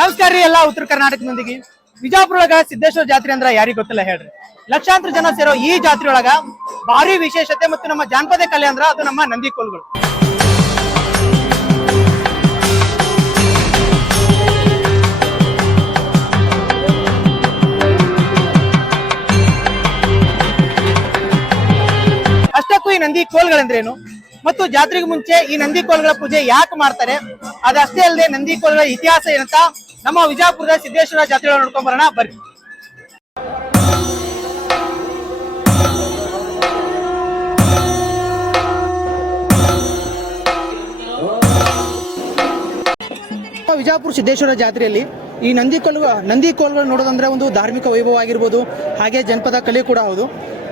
ನಮಸ್ಕಾರ ರೀ ಎಲ್ಲ ಉತ್ತರ ಕರ್ನಾಟಕ ಮಂದಿಗೆ ವಿಜಾಪುರೊಳಗ ಸಿದ್ದೇಶ್ವರ ಜಾತ್ರೆ ಅಂದ್ರ ಯಾರಿಗ್ ಗೊತ್ತಿಲ್ಲ ಹೇಳ್ರಿ. ಲಕ್ಷಾಂತರ ಜನ ಸೇರೋ ಈ ಜಾತ್ರೆ ಒಳಗ ಭಾರಿ ವಿಶೇಷತೆ ಮತ್ತು ನಮ್ಮ ಜಾನಪದ ಕಲೆ ಅಂದ್ರ ಅದು ನಮ್ಮ ನಂದಿ ಕೋಲ್ಗಳು ಅಷ್ಟಕ್ಕೂ ಈ ನಂದಿ ಕೋಲ್ಗಳಂದ್ರೇನು ಮತ್ತು ಜಾತ್ರೆಗೆ ಮುಂಚೆ ಈ ನಂದಿ ಕೋಲ್ಗಳ ಪೂಜೆ ಯಾಕೆ ಮಾಡ್ತಾರೆ? ಅದಷ್ಟೇ ಅಲ್ಲದೆ ನಂದಿ ಕೋಲ್ಗಳ ಇತಿಹಾಸ ಏನಂತ ನಮ್ಮ ವಿಜಯಪುರದ ಸಿದ್ದೇಶ್ವರ ಜಾತ್ರೆ ನೋಡ್ಕೊಂಡ್ ಬರೋಣ ಬರ್ರಿ ವಿಜಾಪುರ ಸಿದ್ದೇಶ್ವರ ಜಾತ್ರೆಯಲ್ಲಿ ಈ ನಂದಿ ಕೋಲ್ಗ ನಂದಿ ಕೋಲ್ಗಳು ನೋಡೋದಂದ್ರೆ ಒಂದು ಧಾರ್ಮಿಕ ವೈಭವ ಆಗಿರ್ಬೋದು ಹಾಗೆ ಜನಪದ ಕಲೆ ಕೂಡ ಹೌದು.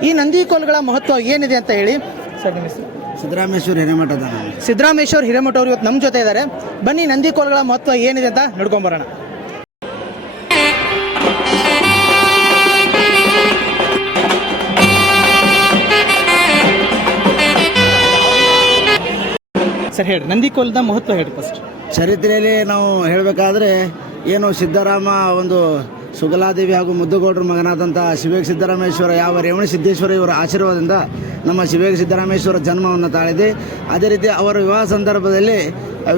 ಈ ನಂದಿ ಕೋಲ್ಗಳ ಮಹತ್ವ ಏನಿದೆ ಅಂತ ಹೇಳಿ ಸರ್ ನಿಮ್ಮ ಹೆಸರು? ಸಿದ್ದರಾಮೇಶ್ವರ ಹಿರೇಮಠದ ನಾನು. ಸಿದ್ದರಾಮೇಶ್ವರ್ ಹಿರೇಮಠ ಅವರು ಇವತ್ತು ನಮ್ಮ ಜೊತೆ ಇದ್ದಾರೆ. ಬನ್ನಿ ನಂದಿ ಕೋಲ್ಗಳ ಮಹತ್ವ ಏನಿದೆ ಅಂತ ನೋಡ್ಕೊಂಬರೋಣ. ಸರ್ ಹೇಳಿ ನಂದಿ ಕೋಲ್ದ ಮಹತ್ವ ಹೇಳಿ ಫಸ್ಟ್ ಚರಿತ್ರೆಯಲ್ಲಿ ನಾವು ಹೇಳಬೇಕಾದ್ರೆ ಏನು ಸಿದ್ದರಾಮ ಒಂದು ಸುಗಲಾದೇವಿ ಹಾಗೂ ಮುದ್ದುಗೌಡರ ಮಗನಾದಂಥ ಶಿವೇಗ ಸಿದ್ದರಾಮೇಶ್ವರ, ಯಾವ ರೇವಣ ಸಿದ್ದೇಶ್ವರ ಇವರ ಆಶೀರ್ವಾದದಿಂದ ನಮ್ಮ ಶಿವೇಗ ಸಿದ್ದರಾಮೇಶ್ವರ ಜನ್ಮವನ್ನು ತಾಳಿದೆ. ಅದೇ ರೀತಿ ಅವರ ವಿವಾಹ ಸಂದರ್ಭದಲ್ಲಿ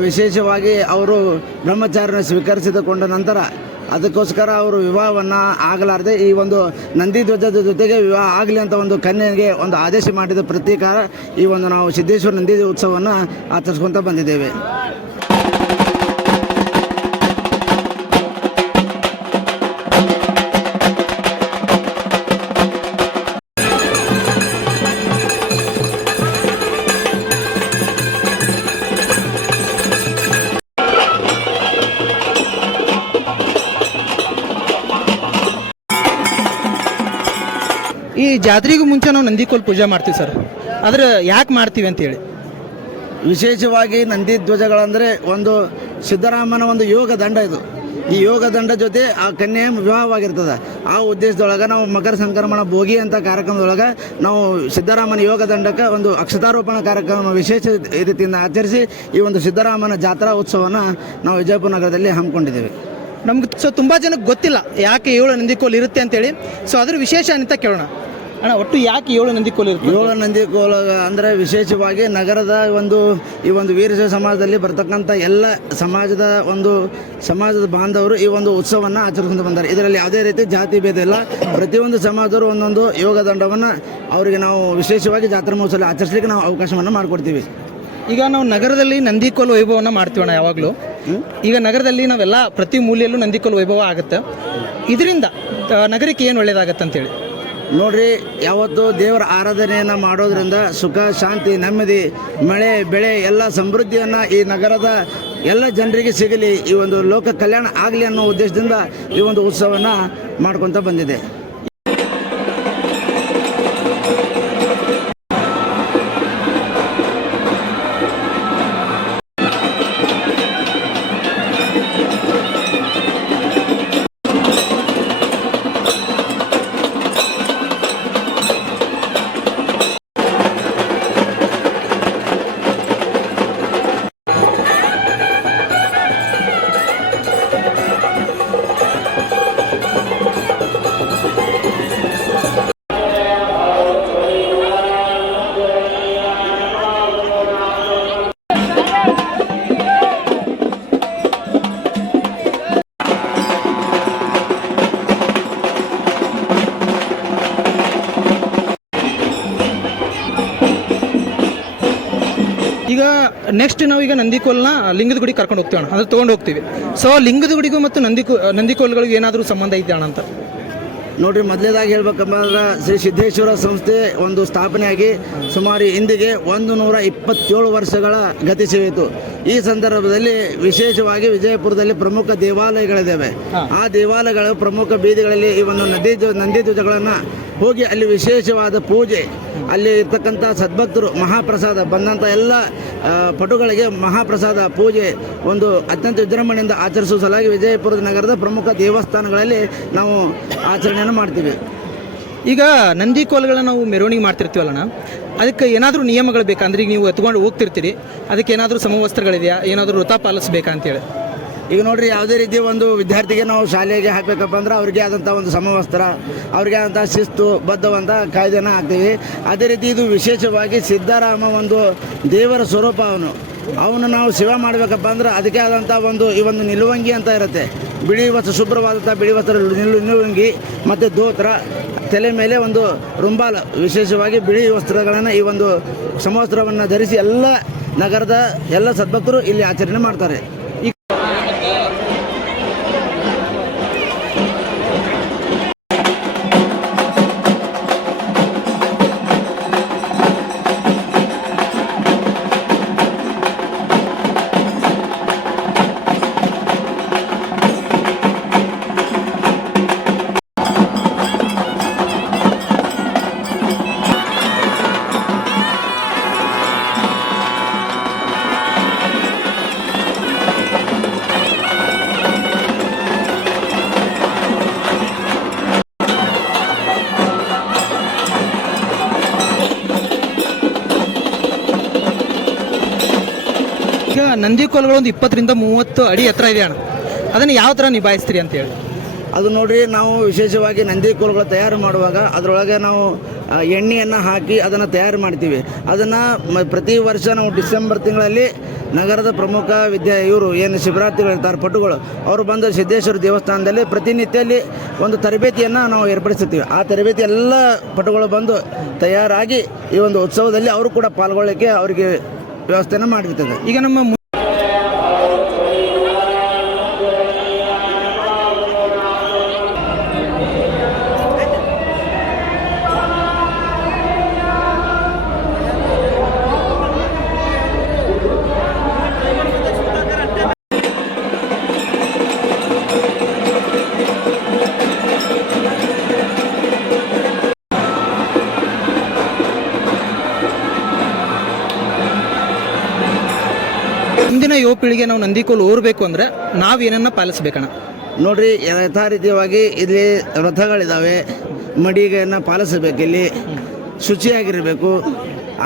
ವಿಶೇಷವಾಗಿ ಅವರು ಬ್ರಹ್ಮಚಾರ್ಯನ ಸ್ವೀಕರಿಸಿದುಕೊಂಡ ನಂತರ ಅದಕ್ಕೋಸ್ಕರ ಅವರು ವಿವಾಹವನ್ನು ಆಗಲಾರದೆ ಈ ಒಂದು ನಂದಿ ಧ್ವಜದ ಜೊತೆಗೆ ವಿವಾಹ ಆಗಲಿ ಅಂತ ಒಂದು ಕನ್ಯೆಗೆ ಒಂದು ಆದೇಶ ಮಾಡಿದ ಪ್ರತೀಕಾರ ಈ ಒಂದು ನಾವು ಸಿದ್ದೇಶ್ವರ ನಂದಿ ಉತ್ಸವವನ್ನು ಆಚರಿಸ್ಕೊತ ಬಂದಿದ್ದೇವೆ. ಜಾತ್ರೆಗೂ ಮುಂಚೆ ನಾವು ನಂದಿಕೋಲ್ ಪೂಜೆ ಮಾಡ್ತೀವಿ ಸರ್. ಆದ್ರೆ ಯಾಕೆ ಮಾಡ್ತೀವಿ ಅಂತೇಳಿ? ವಿಶೇಷವಾಗಿ ನಂದಿ ಧ್ವಜಗಳಂದರೆ ಒಂದು ಸಿದ್ದರಾಮನ ಒಂದು ಯೋಗ ದಂಡ ಇದು. ಈ ಯೋಗ ದಂಡ ಜೊತೆ ಆ ಕನ್ಯೆ ವಿವಾಹವಾಗಿರ್ತದೆ. ಆ ಉದ್ದೇಶದೊಳಗೆ ನಾವು ಮಕರ ಸಂಕ್ರಮಣ ಭೋಗಿ ಅಂತ ಕಾರ್ಯಕ್ರಮದೊಳಗೆ ನಾವು ಸಿದ್ದರಾಮನ ಯೋಗ ದಂಡಕ್ಕೆ ಒಂದು ಅಕ್ಷತಾರೋಪಣ ಕಾರ್ಯಕ್ರಮ ವಿಶೇಷ ರೀತಿಯಿಂದ ಆಚರಿಸಿ ಈ ಒಂದು ಸಿದ್ದರಾಮನ ಜಾತ್ರಾ ಉತ್ಸವನ ನಾವು ವಿಜಯಪುರ ನಗರದಲ್ಲಿ ಹಮ್ಮಿಕೊಂಡಿದ್ದೇವೆ. ನಮ್ಗೆ ಸೊ ತುಂಬ ಜನಕ್ಕೆ ಗೊತ್ತಿಲ್ಲ ಯಾಕೆ ಏಳು ನಂದಿಕೋಲ್ ಇರುತ್ತೆ ಅಂತೇಳಿ. ಸೊ ಅದ್ರ ವಿಶೇಷ ಅಂತ ಕೇಳೋಣ. ಅಣ್ಣ ಒಟ್ಟು ಯಾಕೆ ಏಳು ನಂದಿ ಕೋಲ್ ಇರುತ್ತೆ ಏಳು ನಂದಿ ಕೋಲ ಅಂದರೆ ವಿಶೇಷವಾಗಿ ನಗರದ ಒಂದು ಈ ಒಂದು ವೀರಶೈವ ಸಮಾಜದಲ್ಲಿ ಬರ್ತಕ್ಕಂಥ ಎಲ್ಲ ಸಮಾಜದ ಒಂದು ಸಮಾಜದ ಬಾಂಧವರು ಈ ಒಂದು ಉತ್ಸವವನ್ನು ಆಚರಿಸ್ಕೊಂಡು ಬಂದಾರೆ. ಇದರಲ್ಲಿ ಯಾವುದೇ ರೀತಿ ಜಾತಿ ಭೇದ ಇಲ್ಲ. ಪ್ರತಿಯೊಂದು ಸಮಾಜದವರು ಒಂದೊಂದು ಯೋಗ ದಂಡವನ್ನು ಅವರಿಗೆ ನಾವು ವಿಶೇಷವಾಗಿ ಜಾತ್ರಾ ಮಹೋತ್ಸವ ಆಚರಿಸಲಿಕ್ಕೆ ನಾವು ಅವಕಾಶವನ್ನು ಮಾಡಿಕೊಡ್ತೀವಿ. ಈಗ ನಾವು ನಗರದಲ್ಲಿ ನಂದಿ ವೈಭವವನ್ನು ವೈಭವನ ಮಾಡ್ತೀವಣ್ಣ ಯಾವಾಗಲೂ. ಈಗ ನಗರದಲ್ಲಿ ನಾವೆಲ್ಲ ಪ್ರತಿ ಮೂಲೆಯಲ್ಲೂ ನಂದಿ ಕೋಲ್ ವೈಭವ ಆಗುತ್ತೆ. ಇದರಿಂದ ನಗರಕ್ಕೆ ಏನು ಒಳ್ಳೆಯದಾಗತ್ತೆ ಅಂತೇಳಿ ನೋಡ್ರಿ, ಯಾವತ್ತು ದೇವರ ಆರಾಧನೆಯನ್ನು ಮಾಡೋದ್ರಿಂದ ಸುಖ, ಶಾಂತಿ, ನೆಮ್ಮದಿ, ಮಳೆ, ಬೆಳೆ, ಎಲ್ಲ ಸಮೃದ್ಧಿಯನ್ನು ಈ ನಗರದ ಎಲ್ಲ ಜನರಿಗೆ ಸಿಗಲಿ. ಈ ಒಂದು ಲೋಕ ಕಲ್ಯಾಣ ಆಗಲಿ ಅನ್ನೋ ಉದ್ದೇಶದಿಂದ ಈ ಒಂದು ಉತ್ಸವವನ್ನು ಮಾಡ್ಕೊತ ಬಂದಿದೆ. ನೆಕ್ಸ್ಟ್ ನಾವು ಈಗ ನಂದಿಕೋಲ್ನ ಲಿಂಗದ ಗುಡಿ ಕರ್ಕೊಂಡು ಹೋಗ್ತೀವಿ ಅಣ್ಣ. ಅಂದ್ರೆ ತೊಗೊಂಡು ಹೋಗ್ತೀವಿ. ಸೊ ಲಿಂಗದ ಗುಡಿಗೂ ಮತ್ತು ನಂದಿಕೋ ನಂದಿಕೋಲ್ಗಳಿಗೂ ನಂದಿ ಏನಾದರೂ ಸಂಬಂಧ ಇದೆ ಅಣ್ಣ ಅಂತ? ನೋಡಿರಿ ಮೊದಲೇದಾಗಿ ಹೇಳ್ಬೇಕಂದ್ರೆ ಶ್ರೀ ಸಿದ್ದೇಶ್ವರ ಸಂಸ್ಥೆ ಒಂದು ಸ್ಥಾಪನೆಯಾಗಿ ಸುಮಾರು ಇಂದಿಗೆ ಒಂದು ನೂರ ಇಪ್ಪತ್ತೇಳು ವರ್ಷಗಳ ಗತಿ ಸೇವಿತು ಈ ಸಂದರ್ಭದಲ್ಲಿ ವಿಶೇಷವಾಗಿ ವಿಜಯಪುರದಲ್ಲಿ ಪ್ರಮುಖ ದೇವಾಲಯಗಳಿದ್ದಾವೆ. ಆ ದೇವಾಲಯಗಳ ಪ್ರಮುಖ ಬೀದಿಗಳಲ್ಲಿ ಈ ಒಂದು ನದಿ ನಂದಿ ಧ್ವಜಗಳನ್ನು ಹೋಗಿ ಅಲ್ಲಿ ವಿಶೇಷವಾದ ಪೂಜೆ, ಅಲ್ಲಿ ಇರ್ತಕ್ಕಂಥ ಸದ್ಭಕ್ತರು, ಮಹಾಪ್ರಸಾದ, ಬಂದಂಥ ಎಲ್ಲ ಪಟುಗಳಿಗೆ ಮಹಾಪ್ರಸಾದ ಪೂಜೆ ಒಂದು ಅತ್ಯಂತ ವಿಜೃಂಭಣೆಯಿಂದ ಆಚರಿಸುವ ಸಲುವಾಗಿ ವಿಜಯಪುರದ ನಗರದ ಪ್ರಮುಖ ದೇವಸ್ಥಾನಗಳಲ್ಲಿ ನಾವು ಆಚರಣೆಯನ್ನು ಮಾಡ್ತೀವಿ. ಈಗ ನಂದಿ ಕೋಲ್ಗಳನ್ನ ನಾವು ಮೆರವಣಿಗೆ ಮಾಡ್ತಿರ್ತೀವಲ್ಲಣ್ಣ? ಅದಕ್ಕೆ ಏನಾದರೂ ನಿಯಮಗಳು ಬೇಕಂದ್ರೆ ಈಗ ನೀವು ಎತ್ಕೊಂಡು ಹೋಗ್ತಿರ್ತೀರಿ, ಅದಕ್ಕೆ ಏನಾದರೂ ಸಮವಸ್ತ್ರಗಳಿದೆಯಾ? ಏನಾದರೂ ವೃತ ಪಾಲಿಸ್ಬೇಕಾ ಅಂತೇಳಿ? ಈಗ ನೋಡ್ರಿ, ಯಾವುದೇ ರೀತಿ ಒಂದು ವಿದ್ಯಾರ್ಥಿಗೆ ನಾವು ಶಾಲೆಗೆ ಹಾಕಬೇಕಪ್ಪ ಅಂದ್ರೆ ಅವ್ರಿಗೆ ಆದಂಥ ಒಂದು ಸಮವಸ್ತ್ರ, ಅವ್ರಿಗೆ ಆದಂಥ ಶಿಸ್ತು, ಬದ್ಧವಂತ ಕಾಯ್ದೆನ ಹಾಕ್ತೀವಿ. ಅದೇ ರೀತಿ ಇದು ವಿಶೇಷವಾಗಿ ಸಿದ್ದರಾಮ ಒಂದು ದೇವರ ಸ್ವರೂಪ ಅವನು. ಅವನು ನಾವು ಸೇವೆ ಮಾಡಬೇಕಪ್ಪ ಅಂದ್ರೆ ಅದಕ್ಕೆ ಆದಂಥ ಒಂದು ಈ ಒಂದು ನಿಲುವಂಗಿ ಅಂತ ಇರುತ್ತೆ. ಬಿಳಿ ವಸ್ತ್ರ ಶುಭ್ರವಾದಂಥ ಬಿಳಿ ವಸ್ತ್ರ, ನಿಲು, ನಿಲುವಂಗಿ ಮತ್ತು ದೋತ್ರ ತಲೆ ಮೇಲೆ ಒಂದು ರುಂಬಾಲ, ವಿಶೇಷವಾಗಿ ಬಿಳಿ ವಸ್ತ್ರಗಳನ್ನು ಈ ಒಂದು ಸಮವಸ್ತ್ರವನ್ನು ಧರಿಸಿ ಎಲ್ಲ ನಗರದ ಎಲ್ಲ ಸದ್ಭಕ್ತರು ಇಲ್ಲಿ ಆಚರಣೆ ಮಾಡ್ತಾರೆ. ನಂದಿ ಕೋಲ್ಗಳು ಒಂದು ಇಪ್ಪತ್ತರಿಂದ ಮೂವತ್ತು ಅಡಿ ಎತ್ತರ ಇದೆ ಅಣ್ಣ. ಅದನ್ನು ಯಾವ ಥರ ನಿಭಾಯಿಸ್ತೀರಿ ಅಂತ ಹೇಳಿ. ಅದು ನೋಡ್ರಿ ನಾವು ವಿಶೇಷವಾಗಿ ನಂದಿ ಕೋಲುಗಳು ತಯಾರು ಮಾಡುವಾಗ ಅದರೊಳಗೆ ನಾವು ಎಣ್ಣೆಯನ್ನು ಹಾಕಿ ಅದನ್ನು ತಯಾರು ಮಾಡ್ತೀವಿ. ಅದನ್ನು ಪ್ರತಿ ವರ್ಷ ನಾವು ಡಿಸೆಂಬರ್ ತಿಂಗಳಲ್ಲಿ ನಗರದ ಪ್ರಮುಖ ವಿದ್ಯಾ ಇವರು ಏನು ಶಿವರಾತ್ರಿಗಳು ಇರ್ತಾರೆ ಪಟುಗಳು ಅವರು ಬಂದು ಸಿದ್ದೇಶ್ವರ ದೇವಸ್ಥಾನದಲ್ಲಿ ಪ್ರತಿನಿತ್ಯಲ್ಲಿ ಒಂದು ತರಬೇತಿಯನ್ನು ನಾವು ಏರ್ಪಡಿಸುತ್ತೀವಿ. ಆ ತರಬೇತಿ ಎಲ್ಲ ಪಟುಗಳು ಬಂದು ತಯಾರಾಗಿ ಈ ಒಂದು ಉತ್ಸವದಲ್ಲಿ ಅವರು ಕೂಡ ಪಾಲ್ಗೊಳ್ಳೋಕ್ಕೆ ಅವರಿಗೆ ವ್ಯವಸ್ಥೆಯನ್ನು ಮಾಡಿರ್ತದೆ. ಈಗ ನಮ್ಮ ಪೀಳಿಗೆ ನಾವು ನಂದಿ ಕೋಲ್ ಓರ್ಬೇಕು ಅಂದ್ರೆ ನಾವು ಏನನ್ನ ಪಾಲಿಸ್ಬೇಕಣ್ಣ? ನೋಡ್ರಿ ಯಥಾರೀತಿಯಾಗಿ ಇಲ್ಲಿ ರಥಗಳಿದ್ದಾವೆ ಮಡಿಗೆಯನ್ನು ಪಾಲಿಸಬೇಕು ಇಲ್ಲಿ ಶುಚಿಯಾಗಿರಬೇಕು.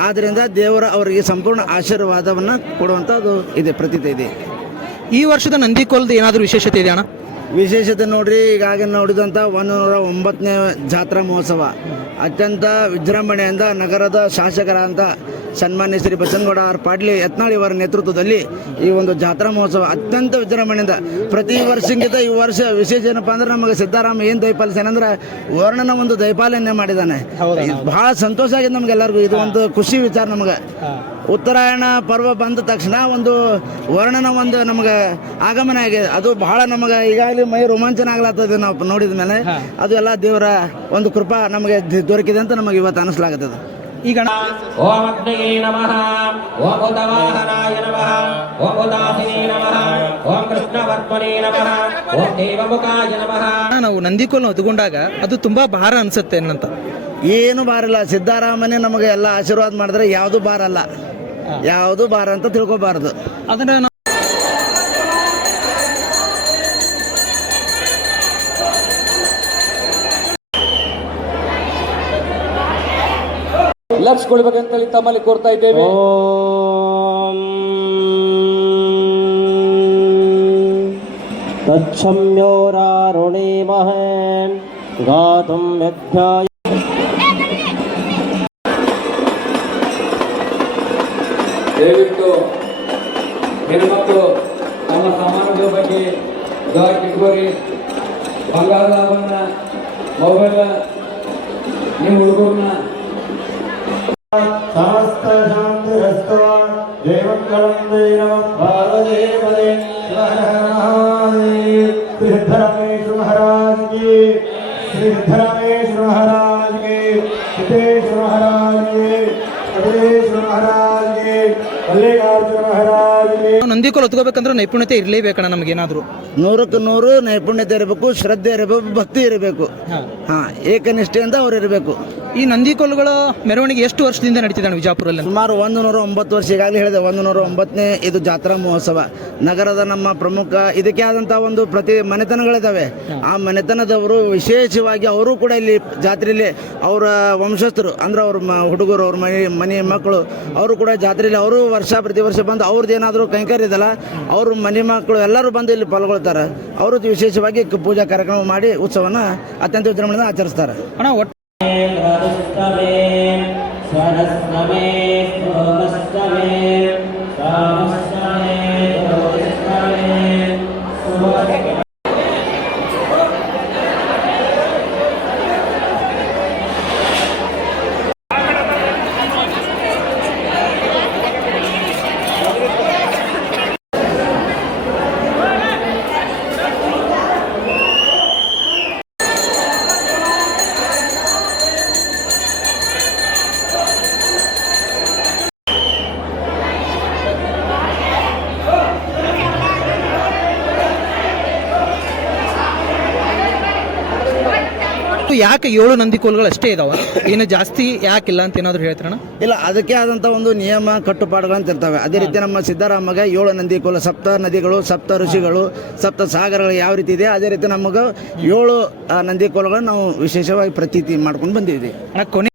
ಆದ್ದರಿಂದ ದೇವರ ಅವರಿಗೆ ಸಂಪೂರ್ಣ ಆಶೀರ್ವಾದವನ್ನು ಕೊಡುವಂಥದ್ದು ಇದೆ ಪ್ರತೀತಿ ಇದೆ. ಈ ವರ್ಷದ ನಂದಿ ಕೋಲ್ದು ಏನಾದರೂ ವಿಶೇಷತೆ ಇದೆ ಅಣ್ಣ ವಿಶೇಷತೆ ನೋಡ್ರಿ ಈಗಾಗ ನೋಡಿದಂಥ ಒಂದು ನೂರ ಒಂಬತ್ತನೇ ಜಾತ್ರಾ ಮಹೋತ್ಸವ. ಅತ್ಯಂತ ವಿಜೃಂಭಣೆಯಿಂದ ನಗರದ ಶಾಸಕರಾದಂಥ ಸನ್ಮಾನ್ಯ ಶ್ರೀ ಬಸನಗೌಡ ಅವರ ಪಾಟ್ಲಿ ಯತ್ನಾಳ್ ಇವರ ನೇತೃತ್ವದಲ್ಲಿ ಈ ಒಂದು ಜಾತ್ರಾ ಮಹೋತ್ಸವ ಅತ್ಯಂತ ವಿಜೃಂಭಣೆಯಿಂದ ಪ್ರತಿ ವರ್ಷಕ್ಕಿಂತ ಈ ವರ್ಷ ವಿಶೇಷ ಏನಪ್ಪ ಅಂದ್ರೆ ನಮಗೆ ಸಿದ್ದರಾಮ ಏನು ದಯಪಾಲಿಸ್ಯಾನಂದ್ರೆ ವರ್ಣನ ಒಂದು ದಯಪಾಲನೆ ಮಾಡಿದ್ದಾನೆ. ಇದು ಬಹಳ ಸಂತೋಷ ಆಗಿದೆ ನಮ್ಗೆಲ್ಲರಿಗೂ ಇದು ಒಂದು ಖುಷಿ ವಿಚಾರ ನಮಗೆ. ಉತ್ತರಾಯಣ ಪರ್ವ ಬಂದ ತಕ್ಷಣ ಒಂದು ವರ್ಣನ ಒಂದು ನಮಗೆ ಆಗಮನ ಆಗಿದೆ. ಅದು ಬಹಳ ನಮಗೆ ಈಗಾಗಲೇ ಮೈ ರೋಮಾಂಚನ ಆಗ್ಲಾತದೆ ನಾವು ನೋಡಿದ ಮೇಲೆ ಅದು ಎಲ್ಲ ದೇವರ ಒಂದು ಕೃಪಾ ನಮಗೆ ದೊರಕಿದೆ ಅಂತ ನಮಗೆ ಇವತ್ತು ಅನಿಸ್ಲಾಗ್ತದೆ ಈಗ ಅಣ್ಣ ಓಂ ಅಗ್ನಿಯೇ ನಮಃ ಓಂ ಉದವಾಹನಾಯ ನಮಃ ಓಂ ಉದಾಸಿನೇ ನಮಃ ಓಂ ಕೃಷ್ಣವರ್ಮನೇ ನಮಃ ಓಂ ದೇವಮುಖಾಯ ನಮಃ. ನಾವು ನಂದಿಕೋಲ್ನ ಹೊತ್ಕೊಂಡಾಗ ಅದು ತುಂಬಾ ಭಾರ ಅನ್ಸುತ್ತೆ ಅನ್ನಂತ ಏನು ಬಾರಲ್ಲ ಸಿದ್ದಾರಾಮನೇ ನಮಗೆ ಎಲ್ಲ ಆಶೀರ್ವಾದ ಮಾಡಿದ್ರೆ ಯಾವುದು ಬಾರಲ್ಲ ಯಾವುದು ಬಾರ ಅಂತ ತಿಳ್ಕೊಬಾರ್ದು. ಅದನ್ನ ನಾವು ಲಕ್ಷ ಕೊಡ್ಬೇಕಂತೇಳಿ ತಮ್ಮಲ್ಲಿ ಕೋರ್ತಾ ಇದ್ದೇವೆ तच्छम्योरारुणीमहे गातुं यज्ञाय ದಯವಿಟ್ಟು ಹೆಣ್ಮಕ್ಳು ತಮ್ಮ ಸಾಮಾನುಗಳ ಬಗ್ಗೆ ಜಾಕ್ ಇಟ್ಕೋರಿ ಬಂಗಾರದ ಆಭರಣ ಮೊಬೈಲ್ ನಿಮ್ಮ ಹುಡುಗರನ್ನ సమస్తశాంతిరస్తో దేవంగళం దేవం భారదేవదే సిద్ధరమేష్ మహారాజ్కి సిద్ధరమేష్ మహారాజ్కి సిద్ధేశ్వర మహారాజ్ మహారాజ్ ನಂದಿಕೋಲು ಹೊತ್ಕೋಬೇಕಂದ್ರೆ ನೈಪುಣ್ಯತೆ ಇರಲೇಬೇಕಣ್ಣ ನಮಗೇನಾದರೂ. ನೂರಕ್ಕೆ ನೂರು ನೈಪುಣ್ಯತೆ ಇರಬೇಕು ಶ್ರದ್ಧೆ ಇರಬೇಕು ಭಕ್ತಿ ಇರಬೇಕು. ಹಾಂ. ಏಕನಿಷ್ಠೆಯಿಂದ ಅವ್ರು ಇರಬೇಕು. ಈ ನಂದಿಕೋಲುಗಳ ಮೆರವಣಿಗೆ ಎಷ್ಟು ವರ್ಷದಿಂದ ನಡೀತಿದ್ದಾನೆ ವಿಜಾಪುರಲ್ಲಿ? ಸುಮಾರು ಒಂದು ನೂರ ಒಂಬತ್ತು ವರ್ಷ ಈಗಾಗಲೇ ಹೇಳಿದೆ ಒಂದು ನೂರ ಒಂಬತ್ತನೇ ಇದು ಜಾತ್ರಾ ಮಹೋತ್ಸವ. ನಗರದ ನಮ್ಮ ಪ್ರಮುಖ ಇದಕ್ಕೆ ಆದಂಥ ಒಂದು ಪ್ರತಿ ಮನೆತನಗಳಿದ್ದಾವೆ ಆ ಮನೆತನದವರು ವಿಶೇಷವಾಗಿ ಅವರು ಕೂಡ ಇಲ್ಲಿ ಜಾತ್ರೆಯಲ್ಲಿ ಅವರ ವಂಶಸ್ಥರು ಅಂದ್ರೆ ಅವ್ರ ಹುಡುಗರು ಅವ್ರ ಮನೆ ಮಕ್ಕಳು ಅವರು ಕೂಡ ಜಾತ್ರೆಯಲ್ಲಿ ಅವರು ವರ್ಷ ಪ್ರತಿ ವರ್ಷ ಬಂದು ಅವ್ರದ್ದೇನಾದರೂ ಕೈಂಕರ್ಯ ಇದಲ್ಲ ಅವರು ಮನೆ ಮಕ್ಕಳು ಎಲ್ಲರೂ ಬಂದು ಇಲ್ಲಿ ಪಾಲ್ಗೊಳ್ತಾರೆ. ಅವರು ವಿಶೇಷವಾಗಿ ಕ- ಪೂಜಾ ಕಾರ್ಯಕ್ರಮ ಮಾಡಿ ಉತ್ಸವನ ಅತ್ಯಂತ ವಿಜೃಂಭಣೆಯಿಂದ ಆಚರಿಸ್ತಾರೆ. ಅಣ್ಣ ಯಾಕೆ ಏಳು ನಂದಿ ಕೋಲ್ಗಳು ಅಷ್ಟೇ ಇದಾವ? ಏನು ಜಾಸ್ತಿ ಯಾಕಿಲ್ಲ ಅಂತ ಏನಾದ್ರು ಹೇಳ್ತಾರಣ ಇಲ್ಲ ಅದಕ್ಕೆ ಆದಂಥ ಒಂದು ನಿಯಮ ಕಟ್ಟುಪಾಡುಗಳಂತ ಇರ್ತವೆ. ಅದೇ ರೀತಿ ನಮ್ಮ ಸಿದ್ದರಾಮಗೆ ಏಳು ನಂದಿಕೋಲ ಕುಲ ಸಪ್ತ ನದಿಗಳು ಸಪ್ತ ಋಷಿಗಳು ಸಪ್ತ ಸಾಗರಗಳು ಯಾವ ರೀತಿ ಇದೆ ಅದೇ ರೀತಿ ನಮಗ ಏಳು ಆ, ನಂದಿ ಕೋಲಗಳನ್ನು ನಾವು ವಿಶೇಷವಾಗಿ ಪ್ರತೀತಿ ಮಾಡ್ಕೊಂಡು ಬಂದಿದ್ದೀವಿ. ಕೊನೆ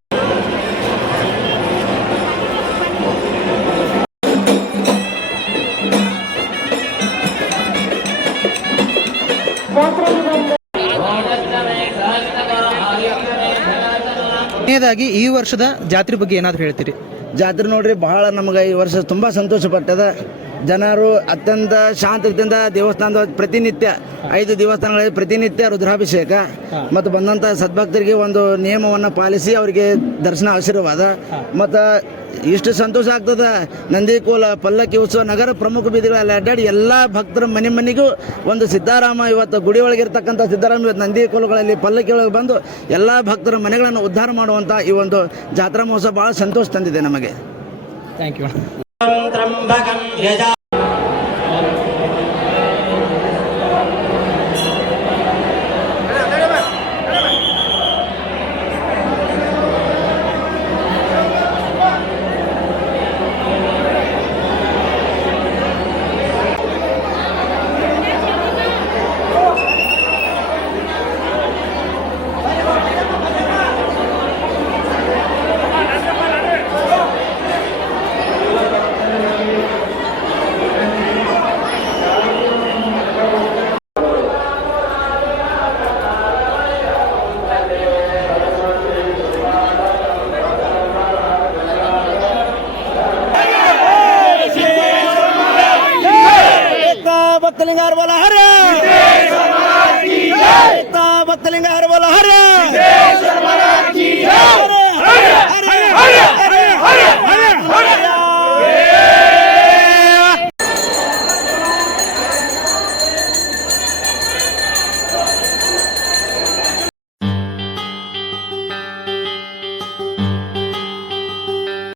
ಕೊನೆಯದಾಗಿ ಈ ವರ್ಷದ ಜಾತ್ರೆ ಬಗ್ಗೆ ಏನಾದರೂ ಹೇಳ್ತೀರಿ? ಜಾತ್ರೆ ನೋಡ್ರಿ ಬಹಳ ನಮಗೆ ಈ ವರ್ಷ ತುಂಬ ಸಂತೋಷ ಪಟ್ಟದ. ಜನರು ಅತ್ಯಂತ ಶಾಂತದಿಂದ ದೇವಸ್ಥಾನದ ಪ್ರತಿನಿತ್ಯ ಐದು ದೇವಸ್ಥಾನಗಳಲ್ಲಿ ಪ್ರತಿನಿತ್ಯ ರುದ್ರಾಭಿಷೇಕ ಮತ್ತು ಬಂದಂಥ ಸದ್ಭಕ್ತರಿಗೆ ಒಂದು ನಿಯಮವನ್ನು ಪಾಲಿಸಿ ಅವರಿಗೆ ದರ್ಶನ ಆಶೀರ್ವಾದ. ಮತ್ತು ಇಷ್ಟು ಸಂತೋಷ ಆಗ್ತದ? ನಂದಿಕೋಲ ಪಲ್ಲಕ್ಕಿ ಉತ್ಸವ ನಗರ ಪ್ರಮುಖ ಬೀದಿಗಳಲ್ಲಿ ಅಡ್ಡಾಡಿ ಎಲ್ಲ ಭಕ್ತರ ಮನೆ ಮನೆಗೂ ಒಂದು ಸಿದ್ದಾರಾಮ ಇವತ್ತು ಗುಡಿ ಒಳಗಿರ್ತಕ್ಕಂಥ ಸಿದ್ದಾರಾಮ ಇವತ್ತು ನಂದಿ ಕೋಲುಗಳಲ್ಲಿ ಪಲ್ಲಕ್ಕಿ ಒಳಗೆ ಬಂದು ಎಲ್ಲ ಭಕ್ತರ ಮನೆಗಳನ್ನು ಉದ್ಧಾರ ಮಾಡುವಂಥ ಈ ಒಂದು ಜಾತ್ರಾ ಮಹೋತ್ಸವ ಭಾಳ ಸಂತೋಷ ತಂದಿದೆ ನಮಗೆ. ಥ್ಯಾಂಕ್ ಯು हर बोला हर एकता बतलिंगार बोला हर हरे हरे हरे हरे हरे